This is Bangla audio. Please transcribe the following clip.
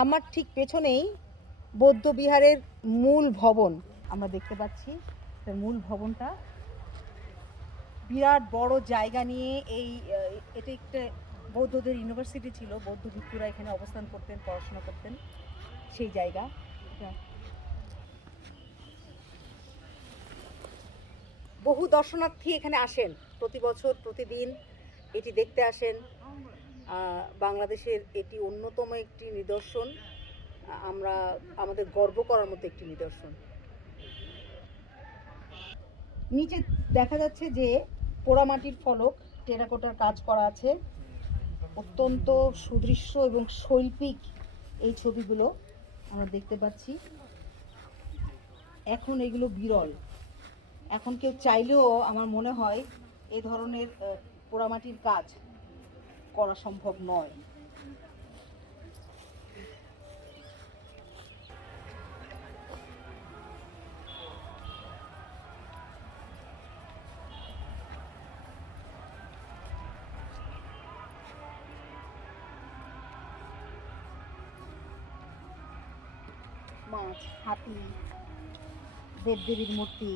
আমার ঠিক পেছনেই বৌদ্ধ বিহারের মূল ভবন। আমরা দেখতে পাচ্ছি তার মূল ভবনটা। বিরাট বড় জায়গা নিয়ে এই এটা একটা বৌদ্ধদের ইউনিভার্সিটি ছিল। বৌদ্ধ ভিক্ষুরা এখানে অবস্থান করতেন, পড়াশোনা করতেন। সেই জায়গা। বহু দর্শনার্থী এখানে আসেন। প্রতি বছর, প্রতিদিন এটি দেখতে আসেন। বাংলাদেশের এটি অন্যতম একটি নিদর্শন, আমরা, আমাদের গর্ব করার মতো একটি নিদর্শন। নিচে দেখা যাচ্ছে যে পোড়ামাটির ফলক, টেরাকোটার কাজ করা আছে। অত্যন্ত সুদৃশ্য এবং শৈল্পিক এই ছবিগুলো আমরা দেখতে পাচ্ছি। এখন এগুলো বিরল। এখন কেউ চাইলেও, আমার মনে হয় এই ধরনের পোড়ামাটির কাজ করা সম্ভব নয়। মাছ হাতি দেবদেবীর মূর্তি